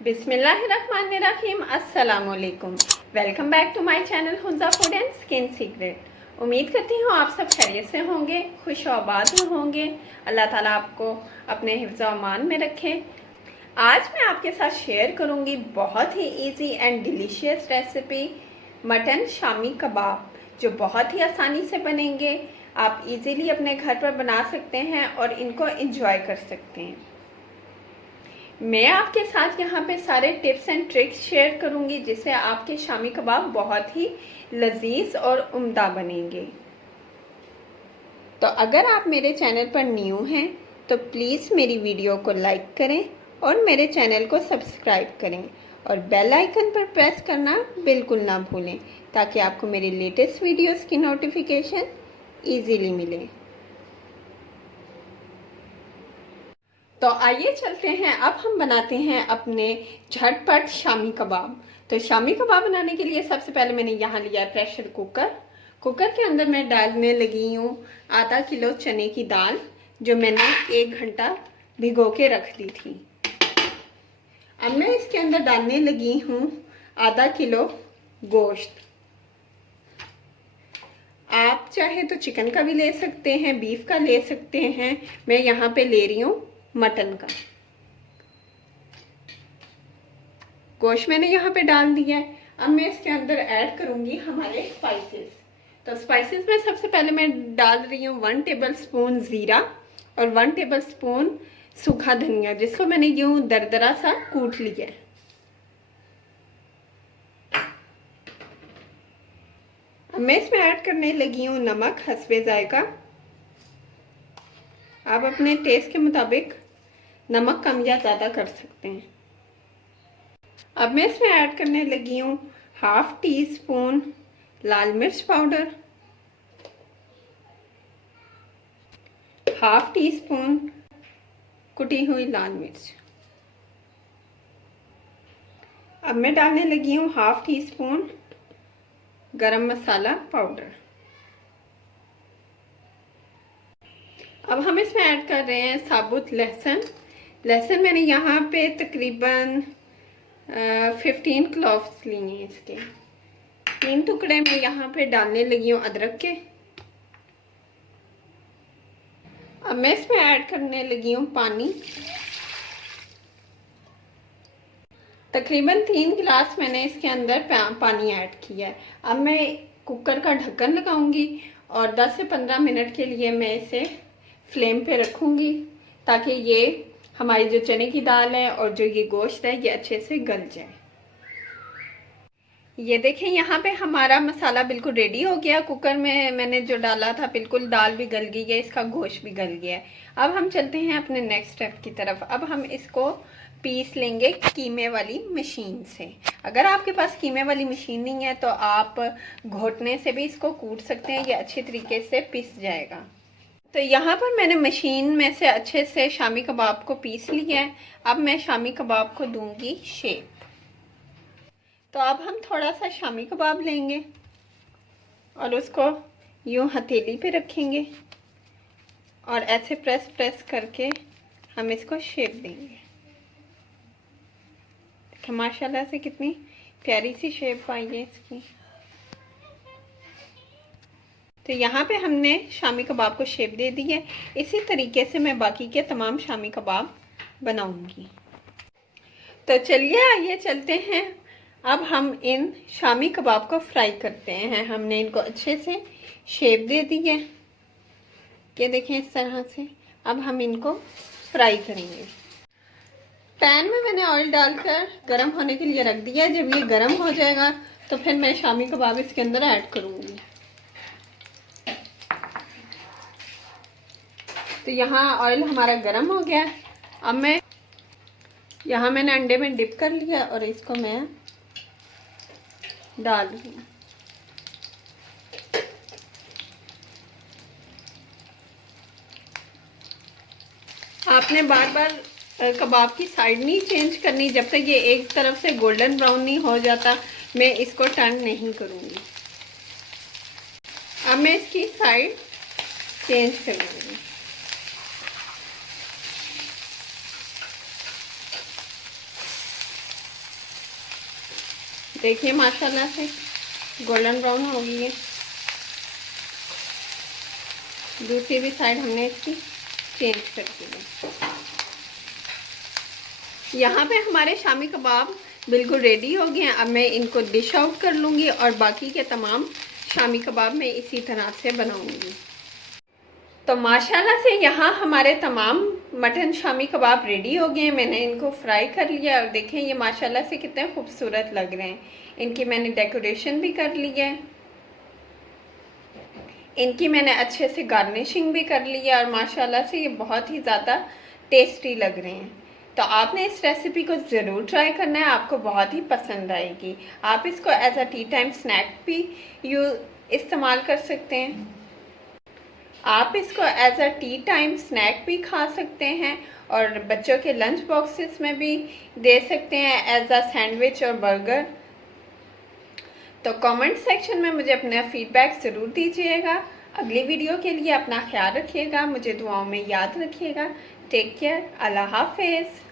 बिस्मिल्लाहिर्रहमानिर्रहीम। अस्सलाम वालेकुम। Welcome back to my channel Hunza Food and Skin Secret. उम्मीद करती हूँ आप सब खैरियत से होंगे, खुश आबाद में होंगे। अल्लाह ताला आपको अपने हिफ्ज़ व अमान में रखे। आज मैं आपके साथ शेयर करूँगी बहुत ही easy and delicious recipe mutton shami kebab, जो बहुत ही आसानी से बनेंगे। आप इजीली अपने घर पर बना सकते हैं और इनको एंजॉय कर सकते हैं। मैं आपके साथ यहाँ पे सारे टिप्स एंड ट्रिक्स शेयर करूंगी, जिससे आपके शामी कबाब बहुत ही लजीज और उम्दा बनेंगे। तो अगर आप मेरे चैनल पर न्यू हैं तो प्लीज़ मेरी वीडियो को लाइक करें और मेरे चैनल को सब्सक्राइब करें और बेल आइकन पर प्रेस करना बिल्कुल ना भूलें, ताकि आपको मेरी लेटेस्ट वीडियोस की नोटिफिकेशन ईजीली मिले। तो आइए चलते हैं, अब हम बनाते हैं अपने झटपट शामी कबाब। तो शामी कबाब बनाने के लिए सबसे पहले मैंने यहाँ लिया है प्रेशर कुकर। कुकर के अंदर मैं डालने लगी हूँ आधा किलो चने की दाल, जो मैंने 1 घंटा भिगो के रख दी थी। अब मैं इसके अंदर डालने लगी हूँ आधा किलो गोश्त। आप चाहे तो चिकन का भी ले सकते हैं, बीफ का ले सकते हैं। मैं यहाँ पे ले रही हूँ मटन का। गोश्त मैंने यहाँ पे डाल दिया है। अब मैं इसके अंदर ऐड करूंगी हमारे स्पाइसेस। तो स्पाइसेस में सबसे पहले मैं डाल रही हूँ 1 टेबल स्पून जीरा और 1 टेबल स्पून सूखा धनिया, जिसको मैंने यूं दरदरा सा कूट लिया है। अब मैं इसमें ऐड करने लगी हूँ नमक हस्बे जायका। आप अपने टेस्ट के मुताबिक नमक कम या ज़्यादा कर सकते हैं। अब मैं इसमें ऐड करने लगी हूँ 1/2 टीस्पून लाल मिर्च पाउडर, 1/2 टीस्पून कुटी हुई लाल मिर्च। अब मैं डालने लगी हूँ 1/2 टीस्पून गरम मसाला पाउडर। अब हम इसमें ऐड कर रहे हैं साबुत लहसुन। लहसुन मैंने यहाँ पे तकरीबन 15 क्लोव्स लिए हैं। इसके 3 टुकड़े मैं यहाँ पे डालने लगी हूँ अदरक के। अब मैं इसमें ऐड करने लगी हूँ पानी। तकरीबन 3 गिलास मैंने इसके अंदर पानी ऐड किया है। अब मैं कुकर का ढक्कन लगाऊंगी और 10 से 15 मिनट के लिए मैं इसे फ्लेम पे रखूंगी, ताकि ये हमारी जो चने की दाल है और जो ये गोश्त है ये अच्छे से गल जाए। ये देखें, यहाँ पे हमारा मसाला बिल्कुल रेडी हो गया। कुकर में मैंने जो डाला था बिल्कुल दाल भी गल गई है, इसका गोश्त भी गल गया है। अब हम चलते हैं अपने नेक्स्ट स्टेप की तरफ। अब हम इसको पीस लेंगे कीमे वाली मशीन से। अगर आपके पास कीमे वाली मशीन नहीं है तो आप घोटने से भी इसको कूट सकते हैं, ये अच्छे तरीके से पिस जाएगा। तो यहाँ पर मैंने मशीन में से अच्छे से शामी कबाब को पीस लिया है। अब मैं शामी कबाब को दूंगी शेप। तो अब हम थोड़ा सा शामी कबाब लेंगे और उसको यूं हथेली पे रखेंगे और ऐसे प्रेस करके हम इसको शेप देंगे। देखिए माशाल्लाह से कितनी प्यारी सी शेप आई है इसकी। तो यहाँ पे हमने शामी कबाब को शेप दे दी है। इसी तरीके से मैं बाकी के तमाम शामी कबाब बनाऊंगी। तो चलिए आइए चलते हैं। अब हम इन शामी कबाब को फ्राई करते हैं। हमने इनको अच्छे से शेप दे दी है, ये देखें इस तरह से। अब हम इनको फ्राई करेंगे। पैन में मैंने ऑयल डालकर गरम होने के लिए रख दिया है। जब ये गरम हो जाएगा तो फिर मैं शामी कबाब इसके अंदर ऐड करूंगी। तो यहाँ ऑयल हमारा गरम हो गया। अब मैं यहाँ मैंने अंडे में डिप कर लिया और इसको मैं डाल रही हूँ। आपने बार बार कबाब की साइड नहीं चेंज करनी, जब तक ये एक तरफ से गोल्डन ब्राउन नहीं हो जाता मैं इसको टर्न नहीं करूँगी। अब मैं इसकी साइड चेंज कर लूँगी। देखिए माशाल्लाह से गोल्डन ब्राउन हो गई है। दूसरी भी साइड हमने इसकी चेंज कर दी है। यहाँ पे हमारे शामी कबाब बिल्कुल रेडी हो गए हैं। अब मैं इनको डिश आउट कर लूँगी और बाकी के तमाम शामी कबाब मैं इसी तरह से बनाऊँगी। तो माशाल्लाह से यहाँ हमारे तमाम मटन शामी कबाब रेडी हो गए हैं। मैंने इनको फ्राई कर लिया और देखें ये माशाल्लाह से कितने खूबसूरत लग रहे हैं। इनकी मैंने डेकोरेशन भी कर ली है, इनकी मैंने अच्छे से गार्निशिंग भी कर ली है और माशाल्लाह से ये बहुत ही ज़्यादा टेस्टी लग रहे हैं। तो आपने इस रेसिपी को ज़रूर ट्राई करना है, आपको बहुत ही पसंद आएगी। आप इसको as a tea time snack भी इस्तेमाल कर सकते हैं। आप इसको as a tea time snack भी खा सकते हैं और बच्चों के लंच बॉक्सेस में भी दे सकते हैं एज अ सैंडविच और बर्गर। तो कमेंट सेक्शन में मुझे अपना फीडबैक ज़रूर दीजिएगा। अगली वीडियो के लिए अपना ख्याल रखिएगा, मुझे दुआओं में याद रखिएगा। टेक केयर, अल्लाह हाफिज़।